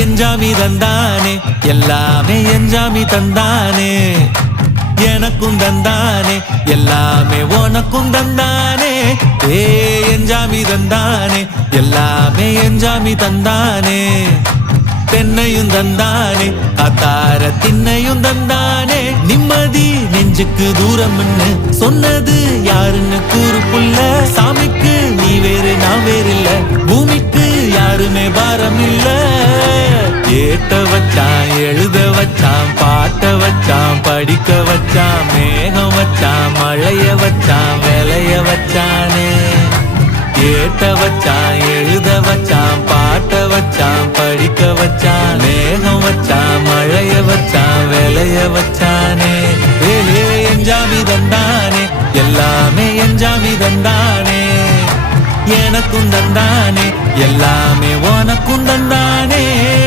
எஞ்சாமி தந்தானே எல்லாமே எஞ்சாமி தந்தானே எனக்கும் தந்தானே எல்லாமே உனக்கும் தந்தானே ஏ எஞ்சாமி தந்தானே எல்லாமே எஞ்சாமி தந்தானே தென்னையும் தந்தானே காத்தார திண்ணையும் தந்தானே நிம்மதி நெஞ்சுக்கு தூரம்னு சொன்னது யாருன்னு கூறு புள்ள சாமிக்கு நீ வேறு நான் வேறு இல்ல பூமிக்கு யாருமே பாரம் இல்ல ஏட்ட வச்சான் எழுத வச்சான் பாட்ட வச்சான் படிக்க வச்சான் மேகம் வச்சான் மழைய வச்சான் விளைய வச்சானே ஏட்ட வச்சான் எழுத வச்சான் பாட்ட வச்சான் படிக்க வச்சான் மேகம் வச்சான் மழைய வச்சான் விளைய வச்சானே ஏலே எஞ்சாமி தந்தானே எல்லாமே எஞ்சாமி தந்தானே எனக்கும் தந்தானே எல்லாமே உனக்கும் தந்தானே